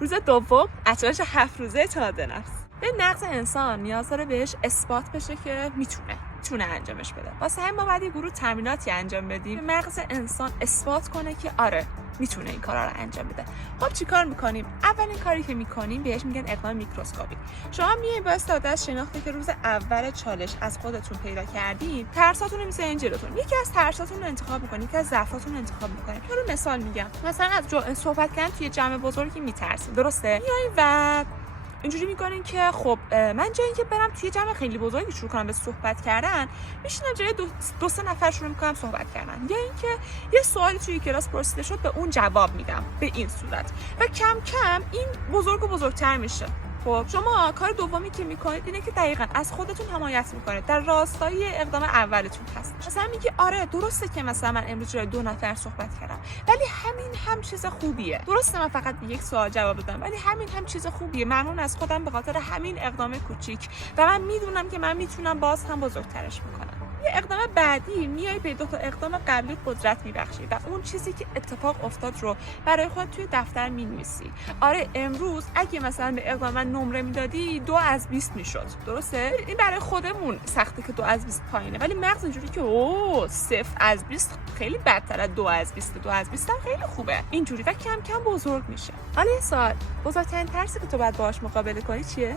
روز دوم اتراش 7 روزه اعتماد به نفس. به مغز انسان نیاز داره بهش اثبات بشه که میتونه انجامش بده. واسه همین ما باید یه گروه تمریناتی انجام بدیم به مغز انسان اثبات کنه که آره میتونه این کارا رو انجام بده. خب چیکار میکنیم؟ اولین کاری که میکنیم بهش میگن اقدام میکروسکوپی. شما میایین با استفاده از شناختی که روز اول چالش از خودتون پیدا کردین، ترساتون رو میذارین جلوتون. یکی از ترساتون رو انتخاب میکنین، یکی از ضعفاتون رو انتخاب میکنین. رو مثال میگم، مثلا از صحبت کردن توی جمع بزرگی میترسین، درسته؟ میایین و اینجوری میکنین که خب من جای اینکه برم توی جمع خیلی بزرگی شروع کنم به صحبت کردن، میشینم جای دو سه نفر شروع میکنم صحبت کردن، یا اینکه یه سوالی توی کلاس پرسیده شد به اون جواب میدم به این صورت و کم کم این بزرگ و بزرگتر میشه. خب شما کار دومی که میکنید اینه که دقیقاً از خودتون حمایت میکنید، در راستای اقدام اولتون هست. مثلا میگی آره درسته که مثلا من امروز جای 2 نفر صحبت کردم، ولی همین هم چیز خوبیه. درسته من فقط به یک سوال جواب دادم، ولی همین هم چیز خوبیه. ممنون از خودم به خاطر همین اقدام کوچیک و من میدونم که من میتونم باز هم بزرگترش میکنم. یه اقدام بعدی میای به 2 تا اقدام قبلی قدرت میبخشی و اون چیزی که اتفاق افتاد رو برای خودت توی دفتر مینویسی. آره امروز اگه مثلا به اقدام من نمره میدادی 2 از 20 میشد، درسته؟ این برای خودمون سخته که 2 از 20 پایینه، ولی مغز اینجوری که 0 از 20 خیلی بدتره از 2 از 20. 2 از 20 هم خیلی خوبه اینجوری و کم کم بزرگ میشه. حالا یه سوال، بزرگترین ترسی که تو باید باهاش مقابله کنی چیه؟